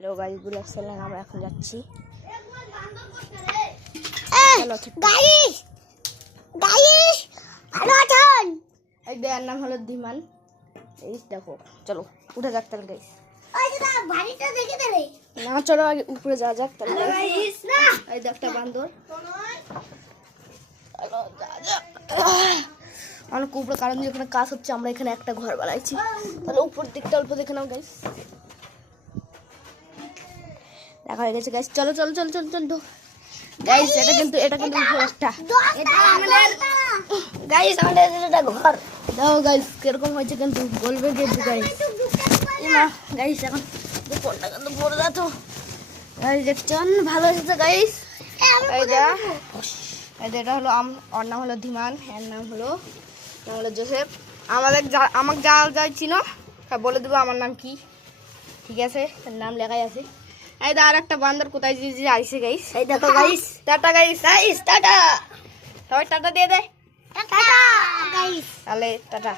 Hello guys, good afternoon. আমরা এখন যাচ্ছি। গাইস গাইস ভালো আছেন? এই দেয়ার নাম হলো ধীমান। এই দেখো, চলো উঠে যাক তাহলে গাইস। ওই যে বাড়িটা দেখে দেবে না, চলো আগে উপরে যাওয়া যাক তাহলে গাইস। না এই দেখো একটা বান্দর। চলো যা যাক। অনেক উপরে, কারণ যেখানে কাজ হচ্ছে আমরা এখানে একটা ঘর বানাইছি। তাহলে উপর দিকটা অল্প দেখে নাও গাইস। দেখা হয়ে গেছে গাইস। চলো চলো চলো চলো চলো গাইস। এটা কিন্তু উপরে একটা। এটা আমাদের গাইস, আমাদের এটা ঘর। দেখো গাইস কিরকম হয়েছে, কিন্তু বলবে যে গাইস। না গাইস, এখন ফোনটা কিন্তু পড়ে যাচ্ছ গাইস। দেখছেন ভালো হয়েছে গাইস। এটা হলো ওর নাম হলো ধীমান, এর নাম হলো জোসেফ। আমাকে যা চিনো বলে দেবো আমার নাম কি, ঠিক আছে? এর নাম লেখাই আছে। এই দা আর একটা বান্দর কোথায় যে আইসে গাইস। এই দেখো guys. Tata guys. Guys tata. সবাই টাটা দিয়ে দেয়। Tata guys. তাহলে টাটা।